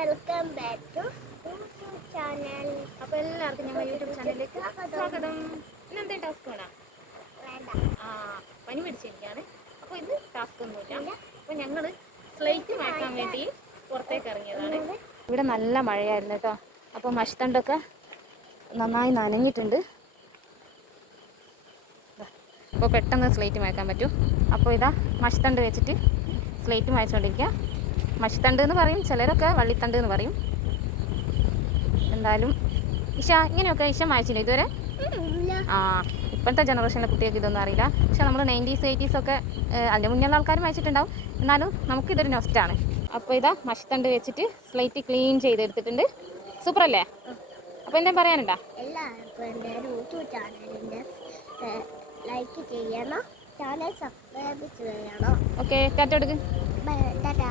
Welcome back to YouTube channel. അപ്പോൾ എല്ലാവർക്കും ഞങ്ങൾ യൂട്യൂബ് ചാനലിലേക്ക് സ്വാഗതം. ഇന്നെന്താ ടാസ്ക് വേണം? വേണ്ട, പനി പിടിച്ചിരിക്കുകയാണ്. അപ്പോൾ ഇത് ടാസ്ക് ഒന്നുമില്ല. അപ്പോൾ ഞങ്ങൾ സ്ലേറ്റ് മാറ്റാൻ വേണ്ടി പുറത്തേക്ക് ഇറങ്ങിയതാണ്. ഇവിടെ നല്ല മഴയായിരുന്നു കേട്ടോ. അപ്പോൾ മഷ്തണ്ടൊക്കെ നന്നായി നനഞ്ഞിട്ടുണ്ട്. അപ്പോൾ പെട്ടെന്ന് സ്ലേറ്റ് മായ്ക്കാൻ പറ്റും. അപ്പോൾ ഇതാ മഷ്തണ്ട് വെച്ചിട്ട് സ്ലേറ്റ് മായ്ച്ചുകൊണ്ടിരിക്കുക. മഷിത്തണ്ട് എന്ന് പറയും, ചിലരൊക്കെ വള്ളിത്തണ്ട് എന്ന് പറയും. എന്തായാലും ഇങ്ങനെയൊക്കെ മായ്ച്ചില്ല ഇതുവരെ. ഇപ്പോഴത്തെ ജനറേഷനിലെ കുട്ടികൾക്ക് ഇതൊന്നും അറിയില്ല. പക്ഷെ നമ്മൾ 90s 80s ഒക്കെ അതിൻ്റെ മുന്നുള്ള ആൾക്കാർ മായ്ച്ചിട്ടുണ്ടാവും. എന്നാലും നമുക്കിതൊരു നൊസ്റ്റാണ്. അപ്പോൾ ഇതാ മഷിത്തണ്ട് വെച്ചിട്ട് സ്ലേറ്റ് ക്ലീൻ ചെയ്തെടുത്തിട്ടുണ്ട്. സൂപ്പർ അല്ലേ? അപ്പോൾ എന്താ പറയാനുണ്ടാ? എല്ലാവർക്കും എൻ്റെ യൂട്യൂബ് ചാനലിൻ്റെ ലൈക്ക് ചെയ്യണം, ചാനൽ സബ്സ്ക്രൈബ് ചെയ്യണം. ഓക്കെ, ടാറ്റ എടുക്ക്. ടാറ്റ.